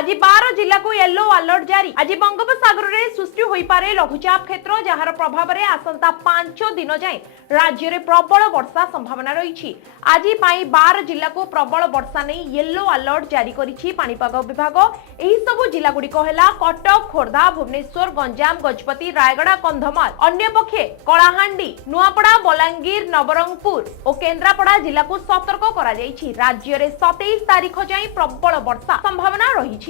आज 12 जिला को येलो अलर्ट जारी। आज बंगोपसागर में सृष्टि हो पारे लघुचाप क्षेत्र जार प्रभाव में आसंता 5 दिन जाए राज्य में प्रबल वर्षा संभावना रही। आज 12 जिला को प्रबल वर्षा नहीं येलो अलर्ट जारी करिछि पाणीपाग विभाग। एही सब जिला गुड़िक है कटक, खोर्धा, भुवनेश्वर, गंजाम, गजपति, रायगड़ा, कंधमाल। अन्य पक्षे कलाहांडी, नुआपड़ा, बलांगीर, नवरंगपुर और केन्द्रापड़ा जिला को सतर्क करा जायछि। राज्य में 27 तारीख जाए प्रबल वर्षा संभावना रही।